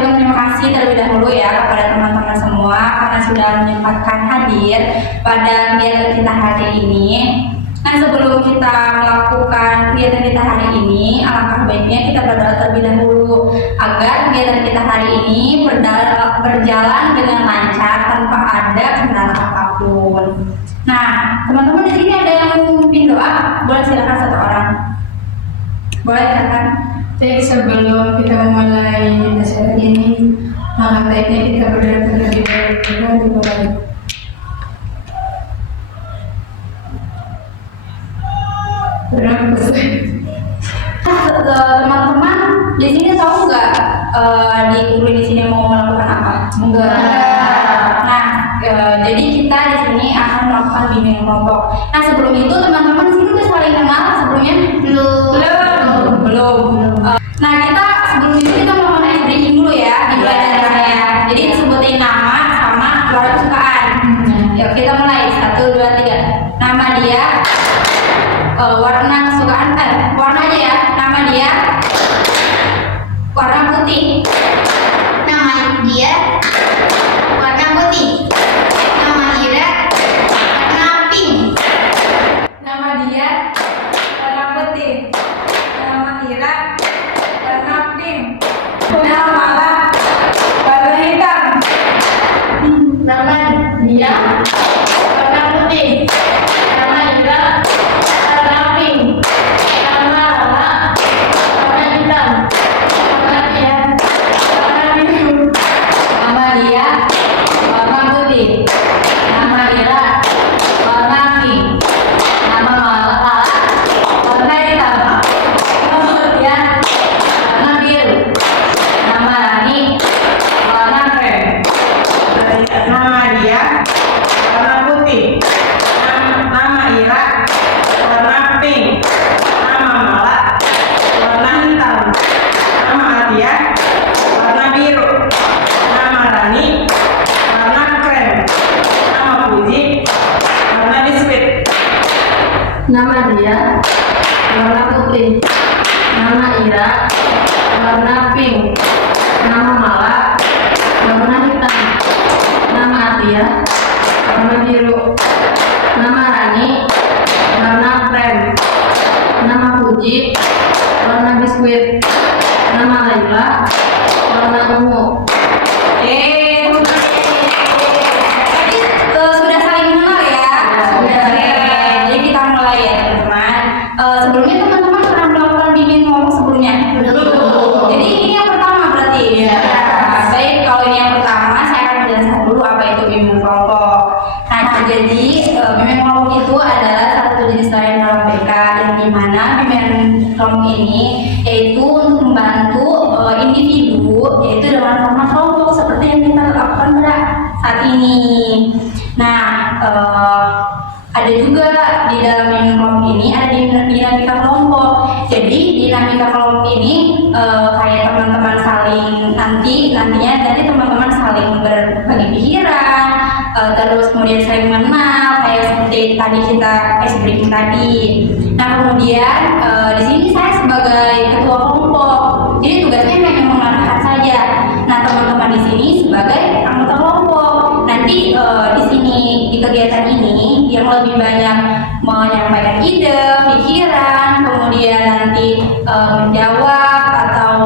ucapkan terima kasih terlebih dahulu ya kepada teman-teman semua karena sudah menyempatkan hadir pada kegiatan kita hari ini. Nah, sebelum kita melakukan kegiatan kita hari ini, alangkah baiknya kita berdoa terlebih dahulu agar kegiatan kita hari ini berjalan dengan lancar tanpa ada kendala apapun. Nah, teman-teman di sini ada yang mau memimpin doa? Boleh silakan satu orang. Boleh silakan. Jadi sebelum kita memulai acara ini, alangkah baiknya kita berdoa terlebih dahulu. Teman-teman di sini tahu nggak di kumpul di sini mau melakukan apa? Enggak. Nah, jadi kita di sini akan melakukan bimbingan kelompok. Nah, sebelum itu teman-teman di sini udah saling kenal sebelumnya? Belum. Nah, kita sebelum itu kita melakukan ice breaking dulu ya di pelajarannya. Jadi sebutin nama sama warna kesukaan. Yuk kita mulai 1, 2, 3. Nama dia. Warna kesukaan warna aja ya. Nama dia warna putih. Nama dia warna putih. Nama Ira warna pink. Nama dia warna putih. Nama Ira warna pink. Nama Mala warna hitam. Nama dia warna putih. Nama Ira warna pink. Nama Lala warna hitam. Nama dia warna biru. Nama dia warna putih. Nama Ira warna pink. Nama Mala warna hitam. Nama dia warna biru. Nama Rani warna krem. Nama dia warna putih. Nama Ira warna pink. Nama Mala warna hitam. Nama Atia warna biru. Nama Rani warna krem. Nama Puji warna biskuit. Nama dia warna putih. Nama Ira warna pink. Nama Mala warna hitam. Nama Atia warna biru. Nama Rani warna krem. Nama Puji warna biskuit. Nama Laila warna ungu. Tadi sudah saling kenal ya. Sudah. Jadi kita mulai ya teman-teman. Sebelumnya teman-teman pernah melakukan bimbingan kelompok sebelumnya? Belum. Jadi ini yang pertama berarti. Iya. Baik, kalau ini yang pertama saya akan menjelaskan dulu apa itu bimbingan kelompok. Nah, jadi bimbingan kelompok itu adalah satu jenis lain dalam BK yang dimana bimbingan kelompok ini yaitu untuk membantu individu yaitu dengan format kelompok seperti yang kita lakukan pada saat ini. Nah, ada juga di dalam bimbingan kelompok ini ada dinamika kelompok. Jadi dinamika kelompok ini kayak teman-teman saling nantinya teman-teman saling berbagi pikiran, terus kemudian saling mengenal kayak seperti tadi kita ice breaking tadi. Nah, kemudian di sini saya sebagai ketua kelompok, jadi tugasnya hanya mengarahkan saja. Nah, teman-teman di sini sebagai anggota kelompok. Nanti di sini di kegiatan ini yang lebih banyak menyampaikan ide, pikiran, kemudian nanti menjawab atau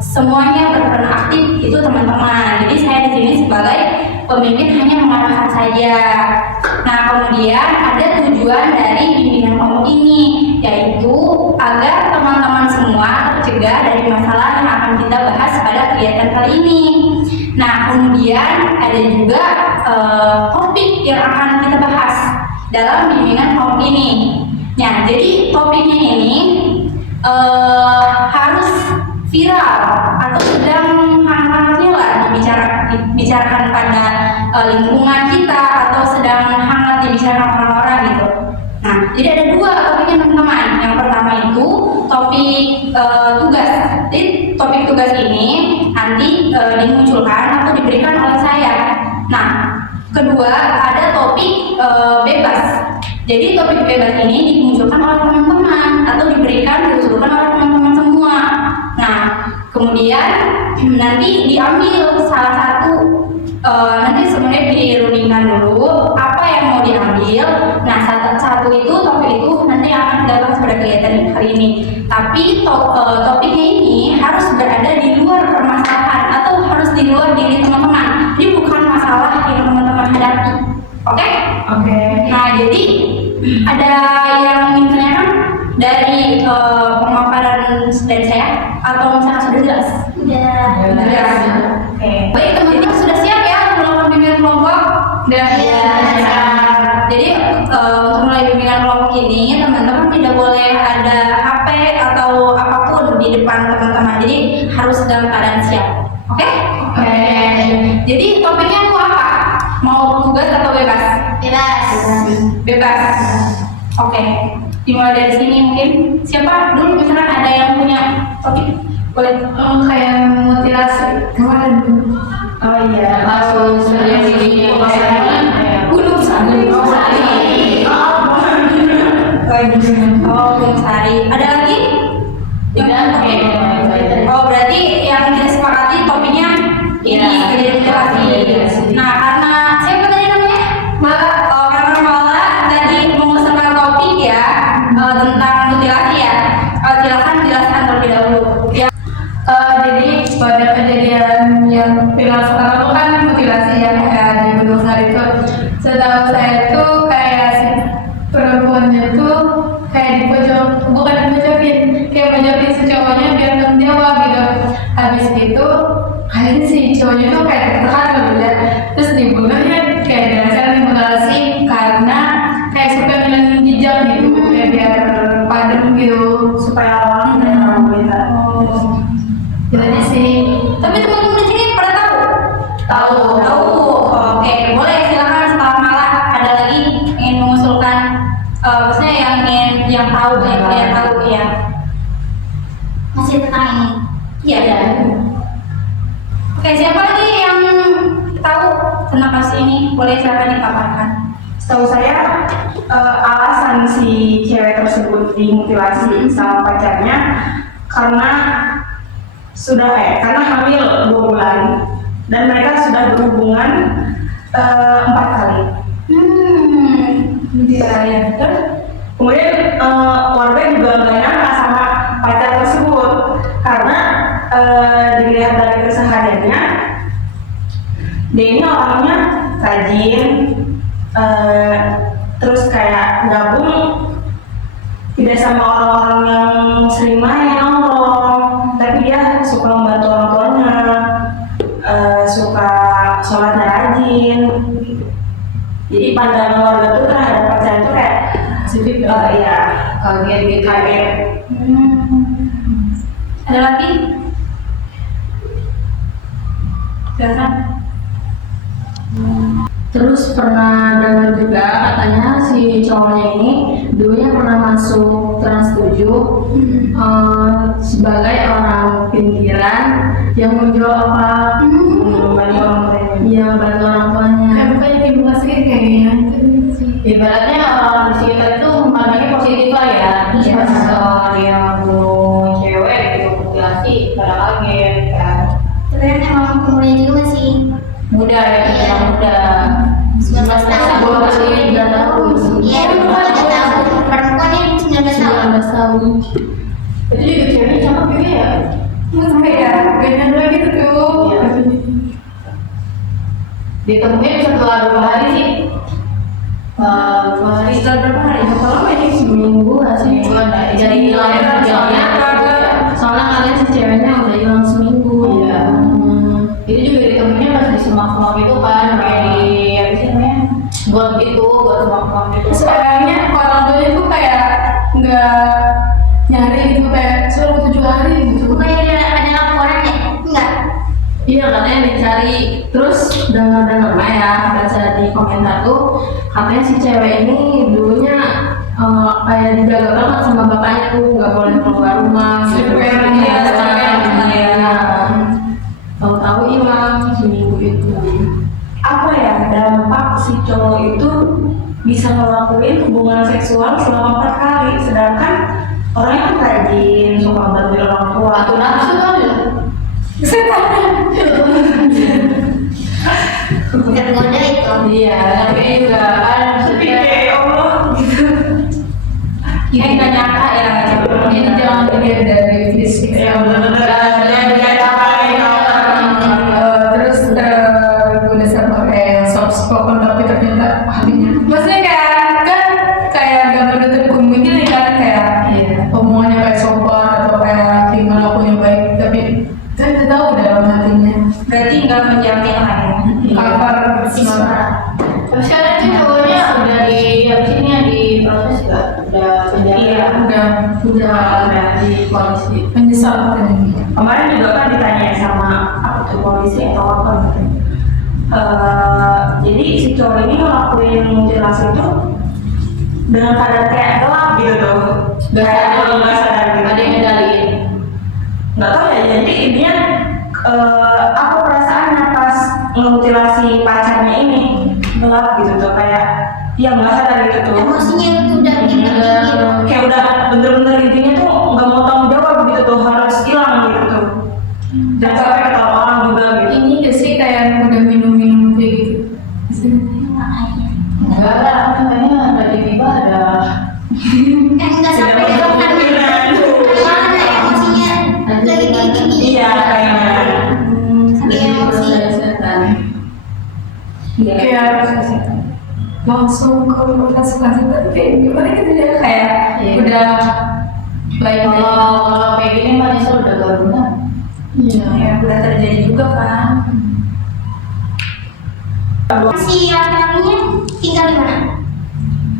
semuanya berperan aktif itu teman-teman. Jadi saya di sini sebagai pemimpin hanya mengarahkan saja. Nah, kemudian ada tujuan dari bimbingan kelompok ini yaitu agar teman-teman semua tercegah dari masalah yang akan kita bahas pada kegiatan kali ini. Nah, kemudian ada juga topik yang akan kita bahas dalam bimbingan kelompok ini. Nah, jadi topiknya ini harus viral atau sedang hangat-hangatnya lah dibicarakan pada lingkungan kita atau sedang hangat dibicarakan orang-orang gitu. Nah, jadi ada dua topiknya teman-teman. Yang pertama itu topik tugas. Jadi topik tugas ini nanti dimunculkan atau diberikan oleh saya. Nah, kedua ada topik bebas. Jadi topik bebas ini dimunculkan oleh teman-teman atau diusulkan oleh teman-teman semua. Nah, Kemudian nanti diambil salah satu, nanti sebenarnya dirundingkan dulu apa yang mau diambil. Nah satu itu topik itu nanti akan kita bahas pada kegiatan hari ini. Tapi topiknya ini harus berada di luar permasalahan atau harus di luar diri teman-teman. Ini bukan masalah yang teman-teman hadapi. Oke? Oke. Nah jadi ada yang ingin tanyakan dari pemaparan dari saya atau misalnya sudah jelas? Udah. Jelas. Oke. Baik teman-teman sudah siap ya untuk melakukan bimbingan kelompok? Iya. Jadi untuk mulai bimbingan kelompok ini teman-teman tidak boleh ada HP atau apapun di depan teman-teman. Jadi harus dalam keadaan siap. Oke? Oke. Jadi topiknya itu apa? Mau tugas atau bebas? Bebas. Bebas. Oke. Dimulai dari sini mungkin. Siapa dulu misalkan ada yang punya topik? Boleh. Kayak mutilasi kemarin. Oh iya. Langsung serius ini. Gunung Sari. Gunung Sari. Ada lagi? Oh berarti yang kita sepakati topiknya ini kejadian mutilasi. Nah karena siapa tadi namanya? Mala. Karena Mala tadi mengusulkan topik ya tentang mutilasi ya. Jelaskan terlebih dahulu. Ya. Jadi pada kejadian yang viral sekarang itu kan mutilasi yang di Gunung Sari itu, setahu saya itu kayak si perempuannya tuh kayak dipojok, bukan dipojokin, kayak mojokin si cowoknya biar tanggung jawab gitu. Habis itu kayaknya si cowoknya tuh kayak tertekan gitu ya, terus dibunuhnya kayak dasar mutilasi karena kayak suka ngilangin jejak gitu, kayak biar padam gitu Supaya orang dan orang kita. gitu aja sih. Tapi teman-teman di sini pada tahu? Tahu. Oke, boleh silakan setelah Malah ada lagi ingin mengusulkan, maksudnya yang tahu yang tahu ya. Masih tentang ini. Iya. Oke, siapa lagi yang tahu tentang kasus ini? Boleh silakan dipaparkan. Setahu saya alasan si cewek tersebut dimutilasi sama pacarnya karena karena hamil 2 bulan dan mereka sudah berhubungan 4 kali. Ya. Kemudian warga juga nggak nyangka sama pacar tersebut karena dilihat dari kesehariannya dia ini orangnya rajin, terus kayak gabung tidak sama orang-orang yang sering main nongkrong, tapi dia suka membantu orang tuanya, suka sholatnya rajin. Jadi pandangan warga tuh terhadap pacar itu kayak Positif iya kaget gitu. kaget. Ada lagi? Silakan. Terus pernah dengar juga katanya si cowoknya ini dulunya pernah masuk Trans 7 sebagai orang pinggiran yang menjual apa Bantu orang tuanya. yang bantu orang tuanya. Kayak bukannya di muka sih kayaknya. Ibaratnya orang di sekitar itu memandangnya positif lah ya. Terus Iya. pas dia bunuh cewek gitu mutilasi pada kaget kan. Tapi kan emang umurnya juga masih Muda ya, Iya. muda. 19 tahun. 3 tahun. Iya, 19 tahun. Perempuannya 19 tahun. 19 tahun. Itu juga ceweknya cakep juga ya. Sampai ya, beda dua gitu tuh. Iya. Ditemuin setelah 2 hari sih. 2 hari. Setelah berapa hari? Berapa lama ini? Seminggu nggak sih? Semingguan, ya. Jadi hilang soalnya kalian si ceweknya udah hilang seminggu. Iya. Itu juga ditemunya pas di semak-semak itu kan, kayak di apa sih namanya? Buat semak-semak gitu. Sebenarnya orang tuanya tuh kayak nggak nyari gitu, kayak selama 7 hari gitu. Bukannya ada laporan ya? Enggak. Iya katanya dicari, terus dengar-dengar lah ya baca di komentar tuh katanya si cewek ini dulunya kayak dijaga banget sama bapaknya tuh nggak boleh keluar rumah gitu. Iya, Iya. Tahu-tahu hilang seminggu itu. Apa ya dampak si cowok itu bisa ngelakuin hubungan seksual selama 4 kali, sedangkan orangnya kan rajin, suka bantuin orang tua. Waktu nafsu kan ya? Tergoda itu. Iya, tapi juga kan Tapi maksudnya kayak Allah gitu. Nggak nyangka ya. Jadi jangan dilihat dari fisik Ya benar-benar terus udah sama kayak soft spoken tapi ternyata hatinya maksudnya kayak gak menutup kemungkinan kan kayak omongannya kayak sopan atau kayak tinggal lakunya baik tapi kan kita tahu dalam hatinya Berarti nggak menjamin lah ya. cover Siswa. tapi sekarang itu cowoknya udah di habis ini ya di proses juga udah penjara udah di polisi. menyesal katanya. Kemarin juga kan ditanya sama apa tuh polisi atau apa gitu. Jadi si cowok ini ngelakuin mutilasi itu dengan keadaan kayak gelap gitu tuh. Kayak kalau nggak sadar gitu. Ada yang ngedaliin. Nggak tahu ya. Jadi intinya apa perasaannya pas ngemutilasi pacarnya ini gelap gitu tuh kayak ya nggak sadar gitu tuh. Emosinya itu udah gitu. Kayak udah bener-bener intinya tuh nggak mau tanggung jawab gitu tuh harus hilang gitu tuh. Dan sampai ketawa orang juga gitu. Ini gak sih kayak udah minum-minum kayak gitu Enggak lah, katanya ada di FIBA ada. Enggak sampai Tidak itu kan. kemungkinan. Karena emosinya lagi gini. Iya kayaknya. Sampai emosi. kayak langsung ke lokasi tapi kayak gimana gitu ya kayak udah baik Kalau kayak gini mah nyesel udah gak guna. Ya, udah terjadi juga kan. Si laki-lakinya tinggal di mana?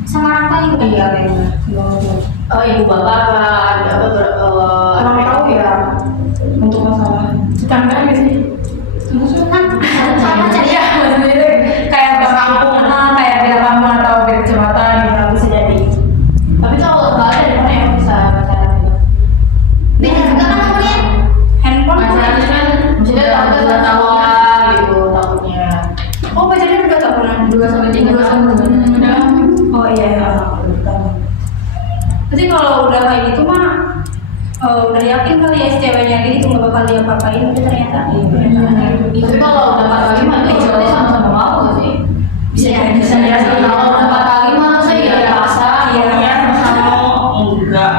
Sama orang tua juga. Iya benar. Oh ibu bapak apa Kurang tahu ya untuk masalah. tetangga nggak sih Kan sama cari iya maksudnya itu kayak kampung kayak beda kampung atau beda kecamatan gitu bisa jadi Tapi kalau nggak ada di mana yang bisa pacaran gitu. beda juga kan umurnya. Handphone Pacaran kan maksudnya takutnya nggak tahu gitu takutnya. Oh pacarnya udah tahunan. 2 sampai 3 tahun. Oh iya ya. Berarti kalau udah kayak gitu mah udah yakin kali ya si ceweknya gitu nggak bakal dia apain tapi ternyata Tapi kalau udah 4 kali mah itu berarti sama-sama mau nggak sih? bisa Iya, jadi Bisa ya sih. Kalau udah 4 kali mah saya ya paksa. Iya sama enggak.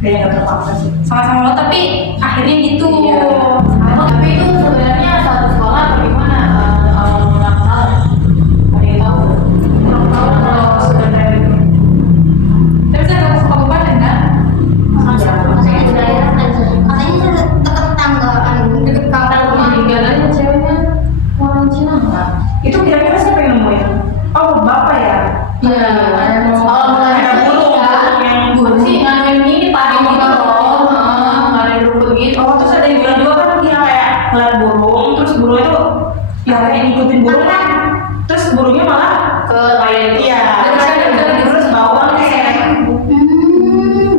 Kayak nggak terpaksa sih. sama-sama mau tapi akhirnya gitu. Iya. Tapi itu sebenarnya satu sekolah atau gimana? Kalau nggak kenal, ada yang tahu? kurang tahu kalau sebenarnya itu tapi saya nggak suka kabupaten kan Katanya sudah katanya dekat tanggaan dekat kampung. Meninggalnya ceweknya orang Cina nggak? Itu kira-kira siapa yang nemuin? Oh bapak ya. Iya, kalau mulai Ada burung yang burung sih nganuin ini padi gitu loh, nganuin rumput gitu. Oh terus ada yang bilang juga kan dia kayak ngeliat burung terus burung itu ya kayak ngikutin burung kan. Terus burungnya malah Ke kayak itu. iya terus bawang kayak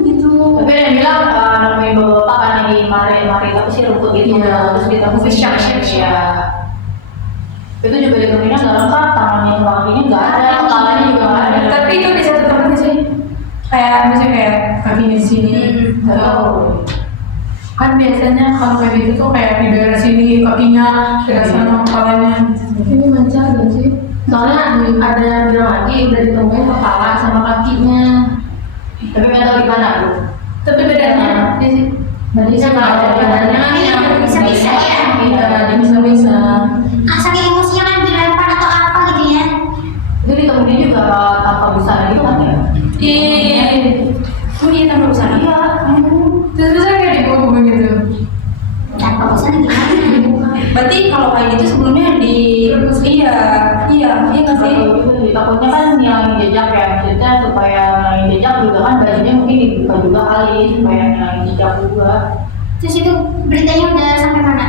Gitu. Tapi ada yang bilang nemuin bapak kan yang di mari tapi sih rumput gitu. Iya. Terus ditembus Syak-syak. ya. Itu juga ditemuinnya nggak lengkap, tangannya lakinya nggak ada, kepalanya juga nggak ada. tapi itu di satu tempat sih kayak misalnya kayak kakinya di sini Nggak tahu. kan biasanya kalau kayak gitu tuh kayak di daerah sini kakinya daerah sana kepalanya Ini mancar gak sih? Soalnya ada yang bilang lagi udah ditemuin kepala sama kakinya. Tapi nggak tahu di mana tuh. tapi bedanya di Badannya nggak ada badannya yang Bisa-bisa ya. Iya, dia bisa-bisa. Saking emosinya kan dilempar atau apa gitu ya. Itu ditemuin juga tanpa busana gitu kan ya? Oh iya tambah busana. Iya. terus biasanya kayak dibawa gitu Tanpa bosan gimana? Berarti kalau kayak gitu sebelumnya di iya nggak sih? Takutnya kan ngilangin jejak ya, maksudnya supaya ngilangin jejak juga kan bajunya mungkin dibuka juga kali supaya ngilangin jejak juga. Terus itu beritanya udah sampai mana?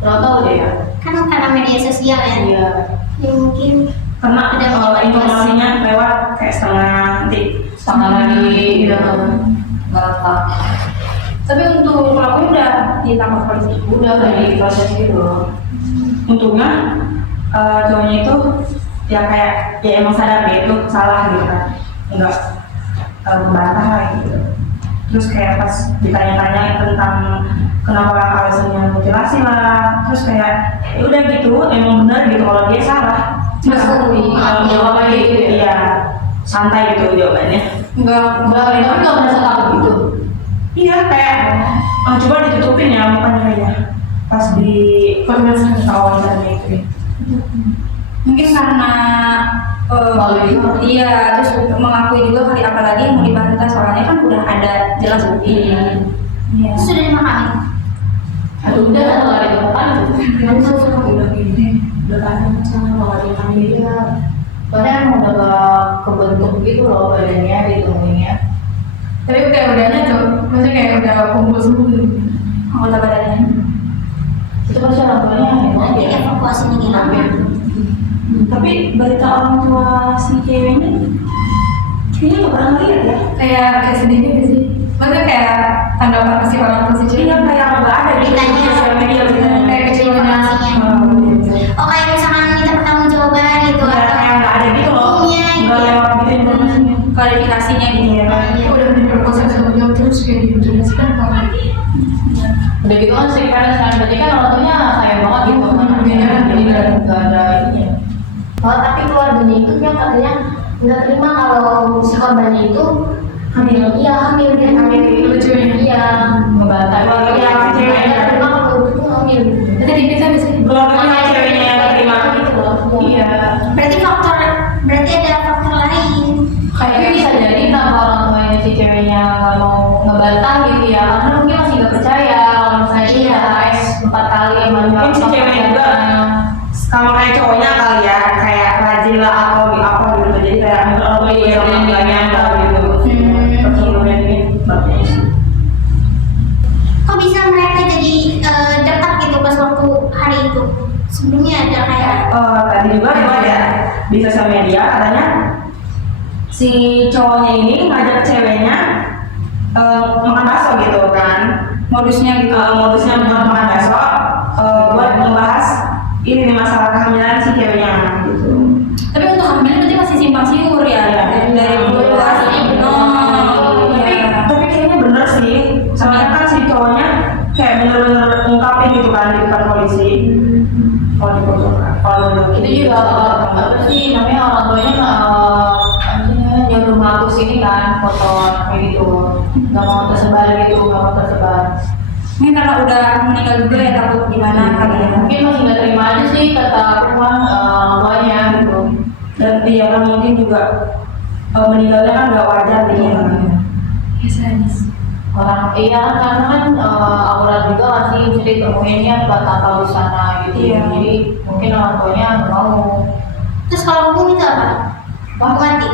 Lo tau deh ya? Kan karena media sosial ya. Iya. Ya mungkin karena informasinya lewat kayak setengah nanti Setengah lagi gitu. Nggak apa. Tapi untuk pelakunya udah ditangkap polisi. Udah diproses gitu. untungnya cowoknya itu ya kayak ya emang sadar dia itu salah gitu kan enggak membantah lah gitu Terus kayak pas ditanya-tanya tentang kenapa alasannya mutilasi lah, terus kayak ya udah gitu, emang benar gitu kalau dia salah. Jawab aja gitu ya. Iya, santai gitu jawabannya. Enggak, tapi nggak merasa takut gitu. Iya kayak coba ditutupin ya mukanya kayaknya pas di wawancaranya itu. Mungkin karena iya, terus mengakui juga kali, apalagi yang mau dibantah soalnya kan udah ada jelas bukti. Iya. Sudah dimakamin. Udah satu hari ke depan udah gini, udah kan sama mengadakan dia. Soalnya emang udah gak kebentuk gitu loh badannya, ditemuinnya. Tapi kayak udahnya tuh, maksudnya kayak udah kumpul semua gitu. Anggota badannya. Itu pasti orang tuanya emang Nanti dia evakuasinya gimana? Tapi berita orang tua si ceweknya kayaknya nggak pernah lihat ya. Kayak sedih gitu sih. Maksudnya kayak tanggapan si orang tua si cewek. Iya kayak nggak ada di Beritanya. sosial media beritanya. Kayak kecewa. Oh kayak misalkan minta pertanggungjawaban gitu Iya atau kayak nggak ada gitu loh. Iya, Nggak iya. lewat gitu informasinya. Klarifikasinya gitu ya. Iya. Udah diperkosa sama jauh terus kayak dimutilasikan kan. udah gitu kan sering kan sekarang berarti kan orang tuanya sayang banget gitu kan Iya. jadi nggak ada ininya. Oh, tapi keluarganya itu dia katanya nggak terima kalau si korbannya itu hamil. Iya hamil dia hamil. Lucunya. Iya ngebantah. Iya, Iya ceweknya. nggak terima kalau itu hamil. Nanti dipisah di sini. Keluarganya ceweknya yang terima. gitu loh. Iya. Berarti ada faktor lain. Kayaknya bisa jadi kenapa orang tuanya si ceweknya nggak mau ngebantah gitu ya karena mungkin masih nggak percaya kalau misalnya dia HRS 4 kali sama Mungkin si ceweknya juga sama kayak cowoknya kali ya, kayak rajin lah atau apa gitu. Jadi kayak orang tua juga yang nggak nyangka gitu. Pertemuan ini bagus. Kok bisa mereka jadi dekat gitu pas waktu hari itu? Sebelumnya ada kayak Tadi juga itu ada di sosial media katanya si cowoknya ini ngajak ceweknya makan bakso gitu kan. Modusnya gitu. Modusnya buat makan bakso buat membahas ini nih masalah kehamilan si ceweknya gitu. Tapi untuk hamilnya berarti masih simpang siur ya. Iya. Dari luar. Tapi kayaknya bener sih, soalnya kan si cowoknya kayak bener-bener ungkapin gitu kan di depan polisi. Kalau di pojok, itu juga apa sih namanya orang tuanya nyuruh menghapus ini kan foto kayak gitu nggak mau tersebar gitu nggak mau tersebar Ini karena udah meninggal juga ya, takut gimana kali ya. mungkin masih nggak terima aja sih kata perempuan orang tuanya gitu dan dia kan mungkin juga meninggalnya kan nggak wajar gitu. orang iya karena kan aurat juga masih bisa ditemuinnya buat apa di sana gitu Iya. jadi mungkin orang tuanya nggak mau terus kalau hukum itu apa? Hukum mati.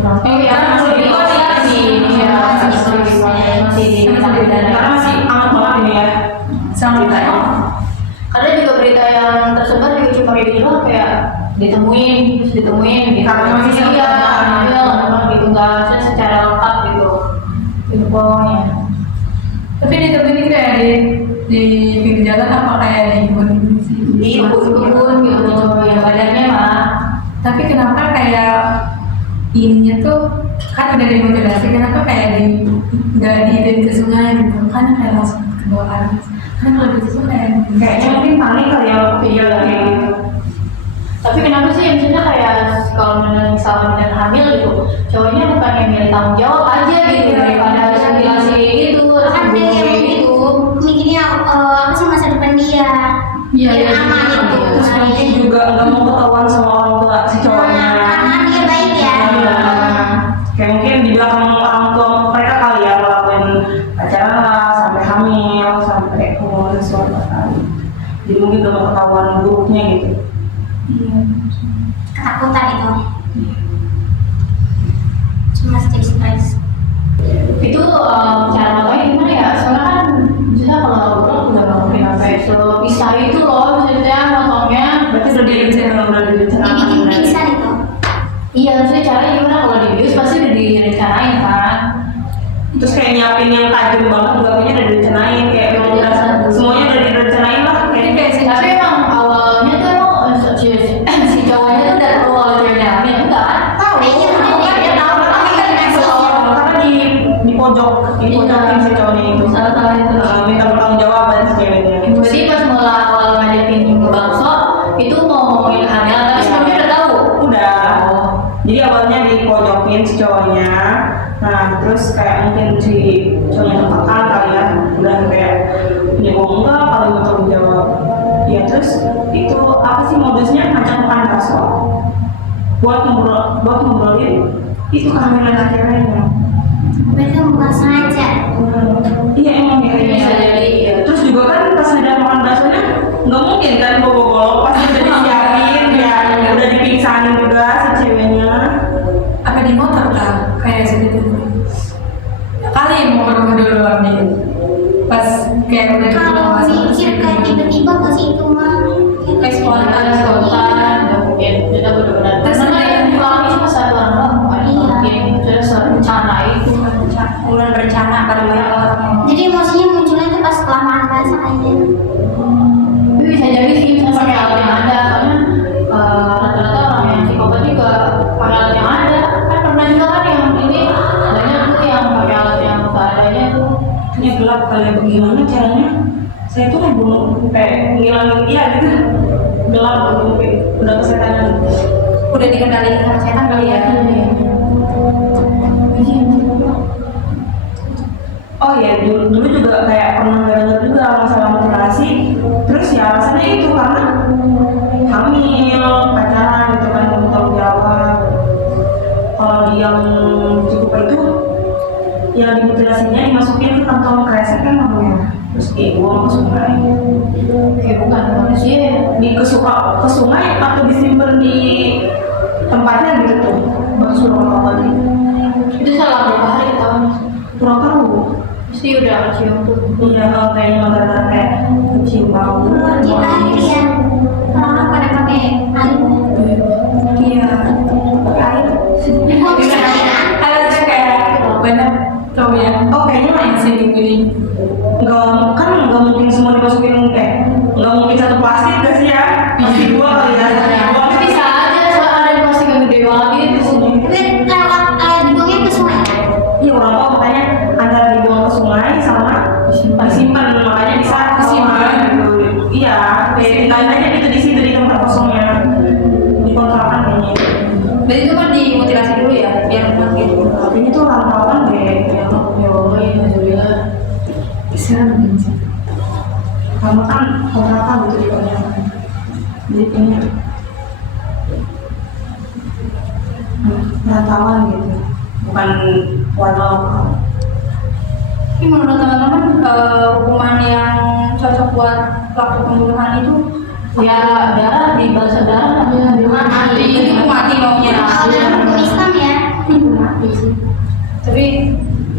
orang tua ya masih di Karena masih amat banget ini ya. Sama Beritanya. karena juga berita yang tersebar juga cuma kayak gitu doang kayak ditemuin gitu Karena masih iya sama. gitu nggak secara lengkap gitu itu pokoknya Tapi ditemuin kayak di pinggir jalan apa kayak di kebun sih? di kebun gitu ya badannya mah Tapi kenapa kayak ininya tuh kan udah dimutilasi, kenapa kayak nggak diirin ke sungai gitu? Kan kayak langsung ke bawah air. Kan kalau gitu tuh kayak Kayaknya mungkin panik kali ya waktu dia kayak gitu. tapi kenapa sih misalnya kayak kalau misalnya benar hamil gitu cowoknya bukan yang milih tanggung jawab aja gitu daripada harus mutilasi gitu harus Kan dia dibunuh yang gitu mikirnya apa sih masa depan dia? Iya, Biar iya, aman iya. itu. Terus mungkin juga nggak mau ketahuan sama orang tua si cowoknya. Karena dia baik ya. Kayak mungkin di belakang orang tua mereka kali ya ngelakuin pacaran lah sampai hamil sampai hubungan seksual kali. Jadi mungkin udah mau ketahuan buruknya gitu. Ketakutan itu. Cuma stay stress. itu cara makanya gimana ya soalnya kan bisa kalau orang udah ngelakuin sampai sepisah itu loh misalnya motongnya Berarti udah Dibikin direncanakan. pingsan itu. iya maksudnya caranya gimana kalau dibius pasti udah direncanain kan Terus kayak nyiapin yang tajam banget juga kayaknya udah direncanain kayak emang udah semuanya udah direncanain lah kayak tapi emang awalnya tuh emang si cowoknya tuh udah tahu kalau ceweknya hamil enggak kan Tahu. Kayaknya udah dia tahu. Tapi kan karena di pojok Ya terus itu apa sih modusnya, ngajak makan bakso buat ngobrolin itu kehamilan akhirnya. Berarti bukan sengaja. Iya emang ya kayaknya. Bisa jadi, ya. Terus juga kan pas udah makan baksonya nggak mungkin kan bawa pasti udah disiapin ya, udah dipingsanin juga si ceweknya. Apa di motor kah? Kayak segitu. Kali mau pergi dulu ambil. Pas kayak udah di Kalau pulau mikir kayak tiba-tiba ke situ mah Kayak spontan. Nggak mungkin kita benar-benar Terus karena ada- yang pulang itu masa orang doang, Iya. mungkin terus rencana itu Bulan berencana pada banyak orang. jadi emosinya munculnya itu pas kelamaan bahasa aja. tapi bisa jadi sih bisa pakai alat yang ada soalnya rata-rata orang yang psikopat juga pakai alat yang ada kan pernah juga kan yang ini banyak tuh yang pakai alat yang seadanya tuh Ini gelap kali bagaimana caranya? Saya tuh kan belum kayak ngilangin dia gitu. Gelap belum udah kesetanan. Udah dikendalikan sama setan kali ya. Oh ya dulu juga kayak pernah dengar juga masalah mutilasi. Terus ya alasannya itu karena hamil, pacaran gitu kan, belum tahu jawab. Kalau yang cukup itu yang dimutilasinya dimasukin ke kantong kresek kan namanya, terus dibuang ke sungai. kayak bukan manusia ya. Ke sungai atau disimpan di tempatnya gitu tuh, bakso apa tadi? Itu salah berapa hari tahun Kurang tahu. pasti udah kecium tuh Iya, kalau kayaknya makanan kayak kecium bau. Di air ya. Orang pada pakai air. Iya. Pakai air. Kok bisa air? Alatnya kayak banyak cowok yang Oh kayaknya mah yang sering gini. nggak mungkin semua dimasukin nggak mungkin satu plastik gak sih ya? Pasti dua kali ya. Dua tapi bisa aja soalnya ada yang plastik yang gede banget gitu Tapi lewat dibuangnya ke sungai. Iya orang tahu makanya antara dibuang ke sungai sama disimpan makanya bisa kesimpan gitu. Iya, kayak tinggalin aja gitu di situ di tempat kosongnya di kontrakan kayaknya. Berarti itu kan dimutilasi dulu ya, biar makin. Tapi ini tuh rantauan deh yang alhamdulillah Serem sih. karena kan kontrakan gitu di kontrakan. Jadi kayaknya rantauan gitu, bukan warna lokal. Tapi menurut teman-teman hukuman yang cocok buat pelaku pembunuhan itu ya darah di bahasa darah namanya mati. Itu mati maunya. Kalau dalam hukum Islam ya. mati sih Tapi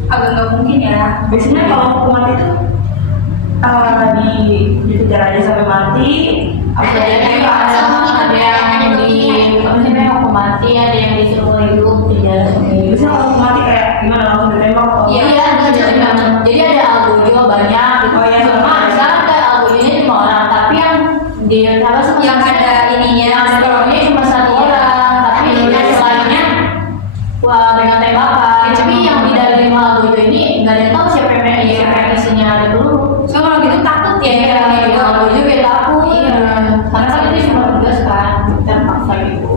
agak nggak mungkin ya. Biasanya kalau hukuman itu dikejar aja sampai mati. ada yang ada yang di apa sih namanya hukum mati ada yang disuruh hidup tidak Biasanya kalau hukuman mati kayak gimana langsung ditembak atau? iya jadi ada algojo banyak gitu Oh, iya. cuma sekarang ada algojonya cuma orang tapi yang di apa sih Yang ada ininya. yang psikolognya cuma satu orang tapi yang lainnya wah dengan tembakan tapi yang di dalam 5 algojo ini nggak ada yang tahu siapa yang isinya ada dulu So kalau gitu takut ya. iya yang algojo dia takut Iya. karena kan itu cuma tugas kan kita paksa gitu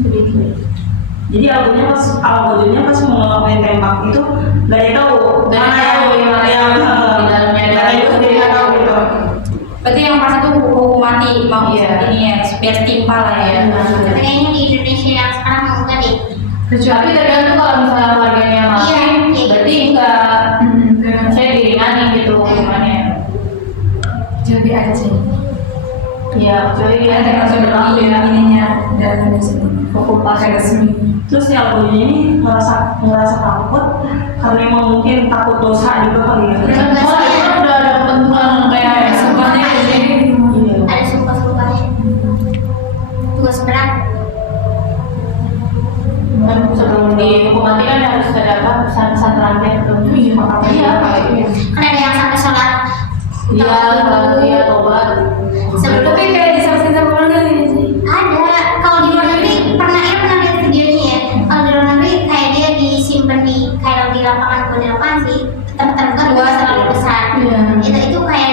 sedikit Jadi algojonya pas mau ngelakuin tembak itu gak ada yang tahu Nggak ada mana yang tahu, yang di dalamnya ada. yang itu sendiri nggak tahu gitu. Berarti yang pas itu hukum mati mau Iya. ini ya, biar setimpal lah ya. Kayaknya di Indonesia yang sekarang mau enggak deh. tapi tergantung kalau misalnya keluarganya mati Iya, iya. berarti enggak saya diringanin gitu hukumannya Jadi aja. ya kecuali dia Ada yang sudah berlaku di ya ininya dan di sini. hukum pas Pakai resmi. Terus si algojonya ini ngerasa takut karena emang mungkin takut dosa juga kali ya. soalnya itu kan udah ada ketentuan kayak Semuanya di sini. iya Ada sumpah-sumpahnya. Tugas berat. kan sebelum dihukum mati kan harus ada apa pesan-pesan terakhir tuh iya kayak gitu Kan ada yang sampai sholat. iya iya tobat Sebelum Tapi kayak disaksikan sama keluarga nih sih. ada. Kalau di luar negeri pernah lihat videonya ya. Kalau di luar negeri kayak dia disimpan di kayak di lapangan bukan di lapangan sih. Tempat terbuka terlalu besar. Iya. Itu kayak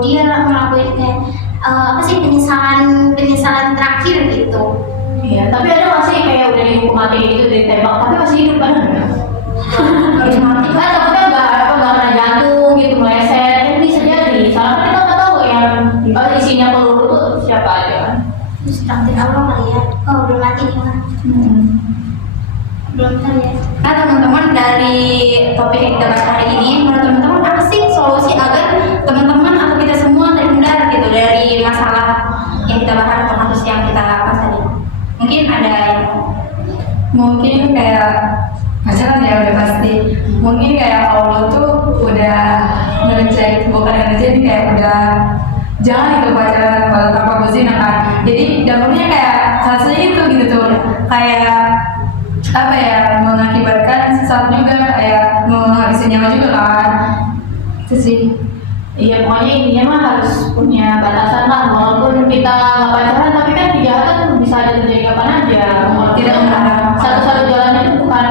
dia ngelakuin kayak apa sih penyesalan terakhir gitu. iya tapi ada masih kayak udah dihukum mati gitu ditembak tapi masih hidup kan Harus mati. kan takutnya nggak kena jantung gitu meleset kan bisa jadi soalnya kan kita nggak tahu Oh, belum mati nih, Mak. Belum tahu ya. Nah teman-teman, dari topik yang kita bahas hari ini, menurut teman-teman apa sih solusi agar teman-teman atau kita semua terhindar gitu dari masalah yang kita bahas atau kasus yang kita bahas tadi? Mungkin ada yang Mungkin kayak pacaran ya udah pasti. Mungkin kayak Allah tuh udah ngerjain, bukan ngerjain, kayak udah jangan itu pacaran kalau tanpa berzina kan. Jadi dampaknya kayak hasilnya itu gitu tuh, kayak apa ya, mengakibatkan sesuatu juga, kayak menghabisi nyawa juga kan. Itu sih. Iya, pokoknya intinya mah harus punya batasan lah. Walaupun kita nggak pacaran, tapi kan kejahatan bisa aja terjadi kapan aja. Kalau Tidak kita mengenal. satu-satu jalannya itu bukan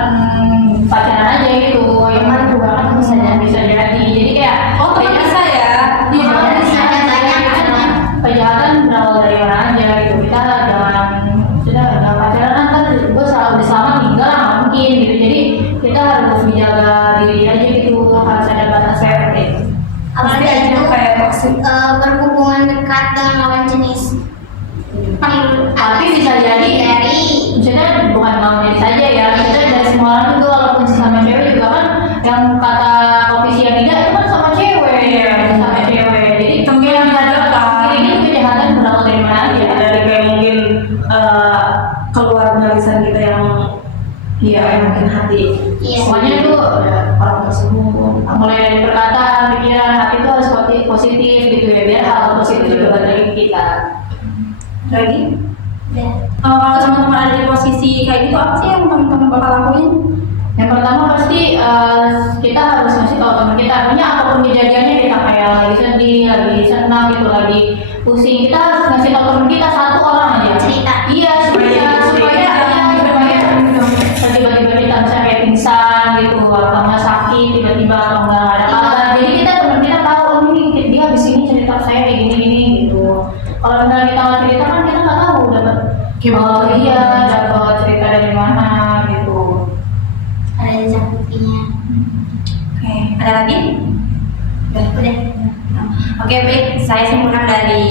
pacaran aja gitu. Yang mana juga kan bisa jadi. Jadi kayak oh teman bisa ya? Iya, Bisa ada banyak karena kejahatan berawal dari mana aja gitu. Kita jangan pacaran kan gue selalu bersama meninggal nggak mungkin gitu. Jadi kita harus menjaga diri aja gitu, harus ada batasnya gitu. apalagi Pasti itu ada kayak toxic. berhubungan dekat dengan lawan jenis. Perlu Tapi bisa jadi dari misalnya bukan lawan jenis saja ya, misalnya dari semua orang juga, walaupun sama cewek juga kan, yang kata ofisi yang tidak itu kan sama cewek ya, sama cewek. Jadi Mungkin yang ada kan. ini kejahatan berawal dari mana aja. Dari kayak mungkin keluar barisan kita yang yang mungkin hati. Iya. Semuanya itu orang tersebut, mulai dari perkataan, pikiran, hati itu harus positif gitu ya, biar hal positif juga balik ke kita. Lagi? udah. Kalau teman-teman ada di posisi kayak gitu, apa sih yang teman-teman bakal lakuin? Yang pertama pasti kita harus ngasih tahu teman kita, punya apapun kejadiannya, kita kayak lagi sedih, lagi senang gitu, lagi pusing, kita harus ngasih tahu teman kita satu orang aja. Cerita. Iya, supaya tiba-tiba kita bisa kayak pingsan gitu, atau nggak sakit tiba-tiba, atau nggak ada kabar. Jadi kita teman kita tahu, oh ini dia habis ini cerita saya kayak gini gitu. Kalau misalnya kita nggak cerita kan kita nggak tahu dapat. Oh iya, dapat cerita dari mana gitu. Ada jejak buktinya. Oke, ada lagi? Udah. Oke, baik. Saya simpulkan dari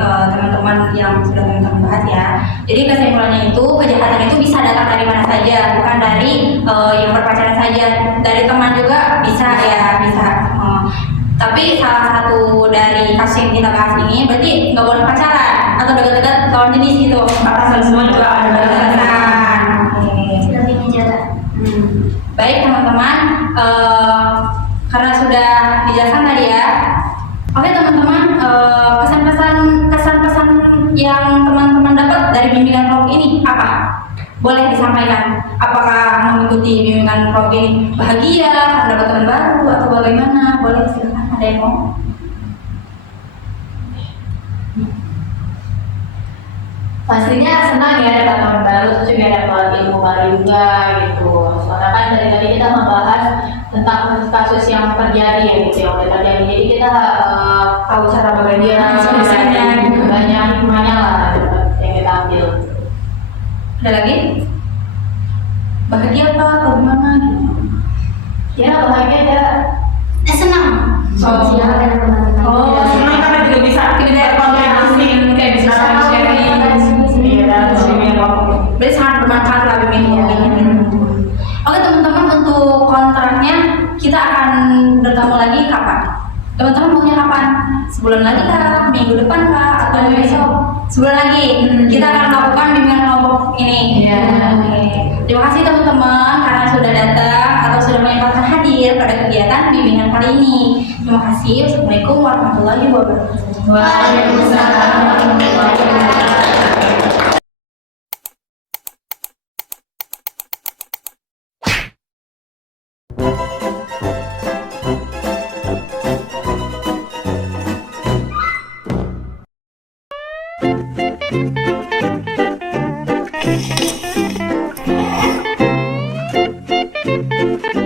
teman-teman yang sudah teman-teman bahas ya. Jadi kesimpulannya itu, kejahatan itu bisa datang dari mana saja, bukan dari yang berpacaran saja. Dari teman juga bisa ya, bisa. Tapi salah satu dari kasus yang kita bahas ini, berarti nggak boleh pacaran atau dekat-dekat lawan jenis gitu. Batasan semua juga ada Batasan. Oke. Lebih menjaga. Baik teman-teman, karena sudah dijelaskan tadi ya. Oke teman-teman, kesan-pesan yang teman-teman dapat dari bimbingan kelompok ini apa? Boleh disampaikan. Apakah mengikuti bimbingan kelompok ini bahagia karena dapat teman baru atau bagaimana? Boleh silakan. Ada yang mau? Pastinya senang ya dapat teman baru, terus juga dapat ilmu baru juga gitu. Soalnya kan dari tadi kita membahas tentang kasus yang terjadi ya gitu, yang udah terjadi. Jadi kita Tahu cara bagaimana solusinya gitu. banyak hikmahnya lah yang kita ambil. Ada lagi? Bahagia apa atau gimana gitu? Ya bahagia ya. Senang. Sosial dan teman-teman. Oh, senang karena juga bisa kita berkontribusi Kayak bisa sharing. Iya, dan sharing kelompok. Berarti sangat bermanfaat lah bimbingan ini. Oke teman-teman, untuk kontraknya kita akan bertemu lagi kapan? Teman-teman maunya kapan? Sebulan lagi kah? Minggu depan kah? Atau besok? Sebulan lagi kita akan melakukan bimbingan kelompok ini. Iya. Oke. Terima kasih teman-teman karena sudah datang atau sudah menyempatkan hadir pada kegiatan bimbingan kali ini. Terima kasih. Assalamualaikum warahmatullahi wabarakatuh. Waalaikumsalam warahmatullahi wabarakatuh. Thank you.